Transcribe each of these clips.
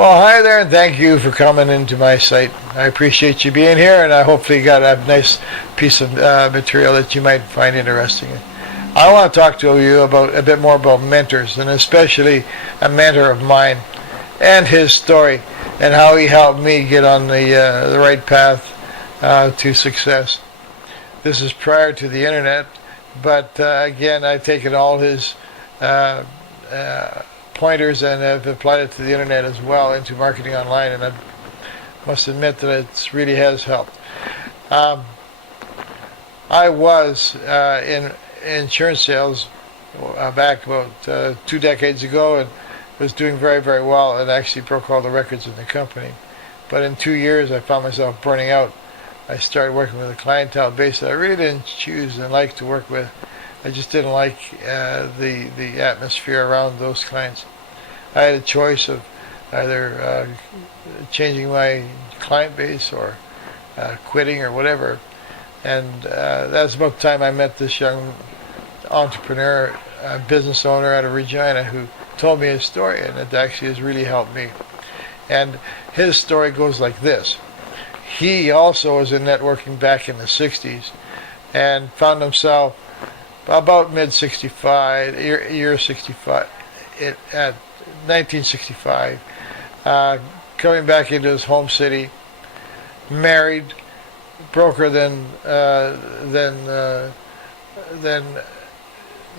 Well, hi there, and thank you for coming into my site. I appreciate you being here, and I hopefully you got a nice piece of material that you might find interesting. I want to talk to you about a bit more about mentors, and especially a mentor of mine and his story, and how he helped me get on the right path to success. This is prior to the internet, but again, I've taken all his uh, pointers and have applied it to the internet as well into marketing online, and I must admit that it really has helped. Um, I was in insurance sales back about 2 decades ago, and was doing very, very well, and actually broke all the records in the company. But in 2 years, I found myself burning out. I started working with a clientele base that I really didn't choose and like to work with. I just didn't like the atmosphere around those clients. I had a choice of either changing my client base or quitting or whatever. And that's about the time I met this young entrepreneur, business owner out of Regina, who told me his story, and it actually has really helped me. And his story goes like this. He also was in networking back in the 60s and found himself about mid-65, year 65, at 1965, coming back into his home city, married, broker than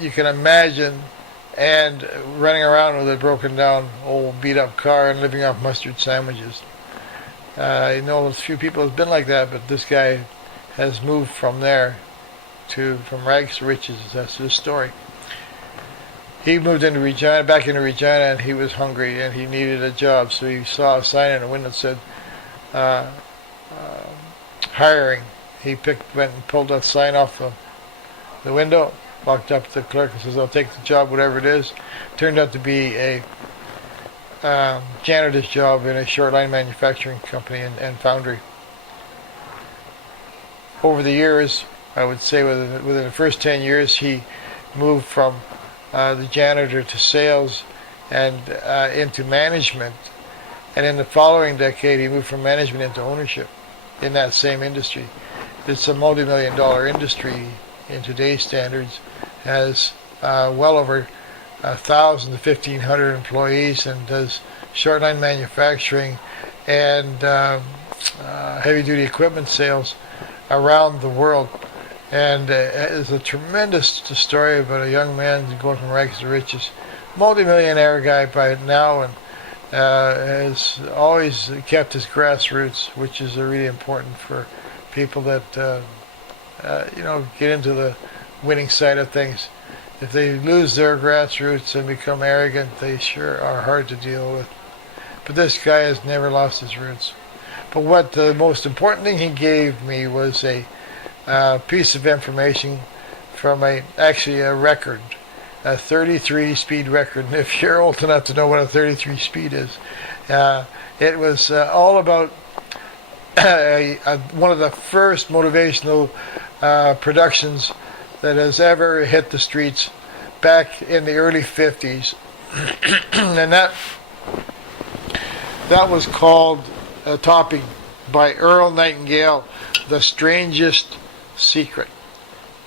you can imagine, and running around with a broken down old beat up car and living off mustard sandwiches. I know a few people have been like that, but this guy has moved from there from rags to riches. That's his story. He moved into Regina, back into Regina, and he was hungry and he needed a job. So he saw a sign in a window that said hiring. He went and pulled that sign off the window, walked up to the clerk and says, "I'll take the job, whatever it is." Turned out to be a janitor's job in a short line manufacturing company and foundry. Over the years, I would say within the first 10 years, he moved from the janitor to sales and into management. And in the following decade, he moved from management into ownership in that same industry. It's a multi-million-dollar industry in today's standards, has well over 1,000 to 1,500 employees, and does short line manufacturing and heavy-duty equipment sales around the world. And it's a tremendous story about a young man going from rags to riches, multi-millionaire guy by now, and has always kept his grassroots, which is really important for people that get into the winning side of things. If they lose their grassroots and become arrogant, they sure are hard to deal with. But this guy has never lost his roots. But what the most important thing he gave me was a piece of information from actually a record, a 33 speed record. And if you're old enough to know what a 33 speed is, it was all about one of the first motivational productions that has ever hit the streets back in the early 50s. And that was called a topic by Earl Nightingale, The Strangest Secret.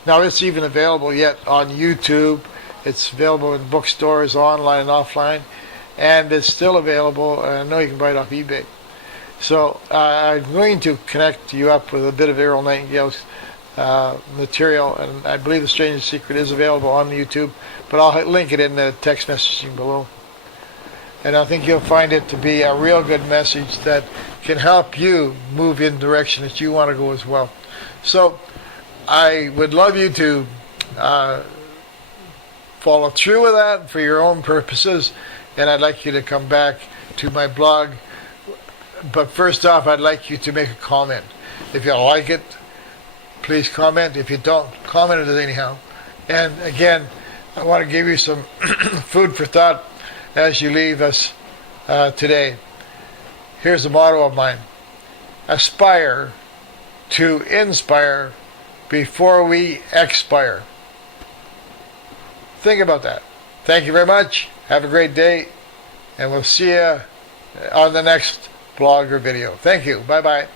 Now it's even available yet on YouTube. It's available in bookstores, online and offline, and it's still available. I know you can buy it off eBay. So I'm going to connect you up with a bit of Earl Nightingale's material, and I believe The Strangest Secret is available on YouTube, but I'll link it in the text messaging below. And I think you'll find it to be a real good message that can help you move in the direction that you want to go as well. So I would love you to follow through with that for your own purposes, and I'd like you to come back to my blog. But first off, I'd like you to make a comment. If you like it, please comment. If you don't, comment it anyhow. And again, I want to give you some food for thought as you leave us today. Here's a motto of mine: aspire to inspire before we expire. Think about that. Thank you very much. Have a great day, and we'll see you on the next blog or video. Thank you. Bye-bye.